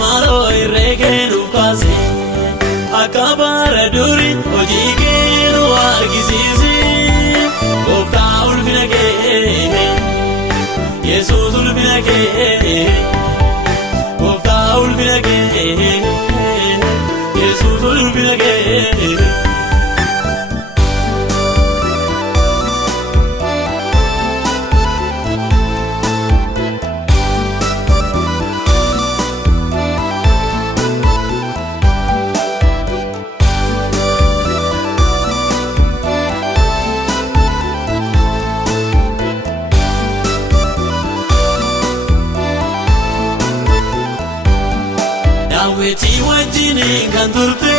maaloo irreekee nuuf kaase akka bara durii hojii kee nu argisiisi gooftaa ulfina kee Yesuus ulfina kee gooftaa ulfina kee Yesuus ulfina kee Weti wajjini kan turte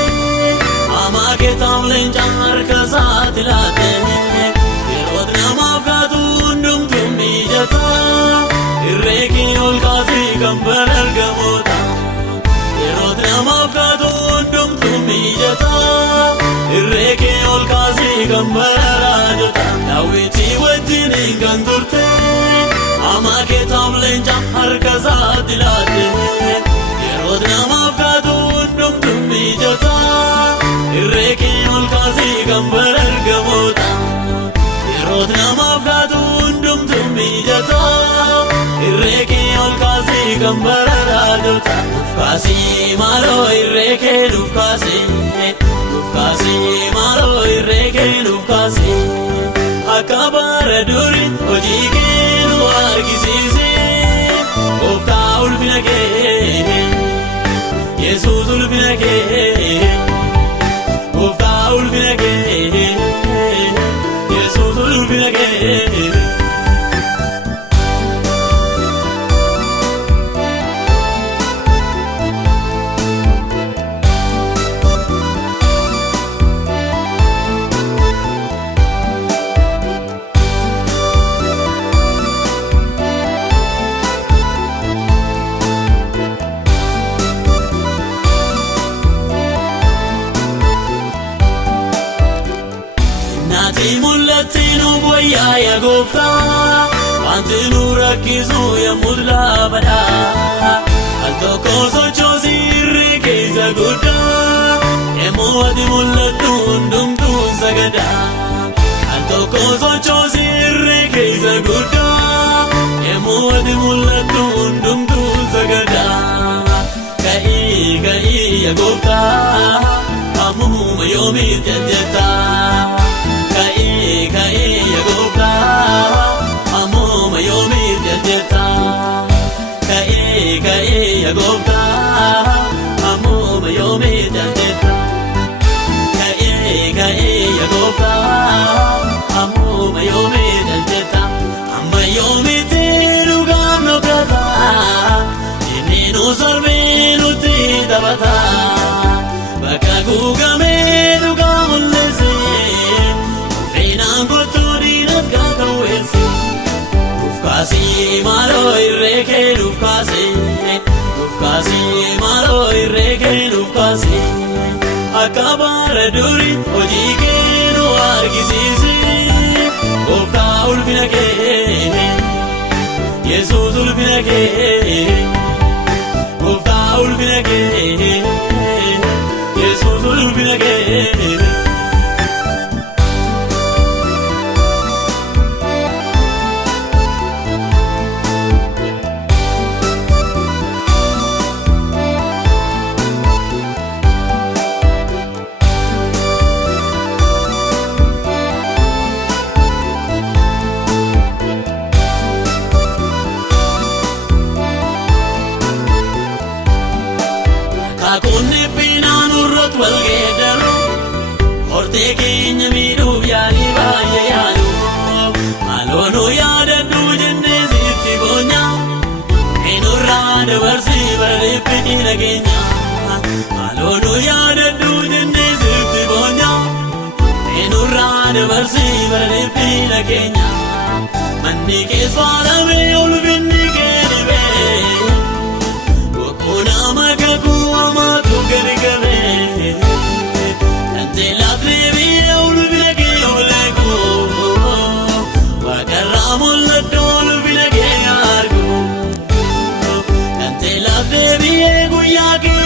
amaa keetaaf leencaan harka isaatti laatte yeroot namaaf kaatu hundumtuu mijata irreekee ol kaasee kan bara argamoota yeroot namaaf kaatu hundumtuu mijata irreekee ol kaasee kan bara raajota Weti wajjini kan turte amaa keetaaf leencaan harka isaatti laatte yeroot namaaf kaatu hundumtuu mijata irreekee ol kaasee kan bara argamoota yeroot namaaf kaatu hundumtuu mijata irreekee ol kaasee kan bara raajota nuuf kaasee maaloo irreekee nuuf kaasee maaloo irreekee nuuf kaasee akka bara durii hojii kee nu argisiisi gooftaa ulfina kee Yesuus ulfina kee gooftaa ulfina kee Yesuus ulfina kee Mul'atti nu boyyaa yaa gooftaa wanti nu rakkisu yemmuu laafadha al tokko sochoosii irree keessa guddaa yemmuu ati mul'attu hundumtuu sagada al tokko sochoosii irree keessa guddaa yemmuu ati mul'attu hundumtuu sagada ka'ii yaa gooftaa ammuma yoomiitti ajjetta Ka'ee yaa gooftaa ammuma yoomiitti ajjetta Ka'ee yaa gooftaa ammuma yoomiitti ajjetta Ka'ee yaa gooftaa ammuma yoomiitti ajjetta amma yoomiitti dhugaan nokata inni nu sorbee nutti taphata bakka guugamee dhugaa mul'ise nuuf kaasee maaloo irreekee nuuf kaasee maaloo irreekee nuuf kaasee akka bara durii hojii kee nu argisiisi gooftaa ulfina kee Yesuus ulfina kee gooftaa ulfina kee Yesuus ulfina kee Kakunni binaan urroot wal geeddaru hortee keenya miidhuuf yaalii baay'ee yaalu maaloo nu yaadadhu jennee sitti boonya eenyurraa dabarsii bara dhiphina nageenya maaloo nu yaadadhu jennee sitti boonya eenyurraa dabarsii bara dhiphina nageenya manni keessa dhabee ulfinni kee dhibee boqonnaa makaakuu amaatu gadi qabee nante laafee biyya ulfina kee oleekoo waaqarraa mul'attu ulfina kee argu nante laafee biyya guyyaa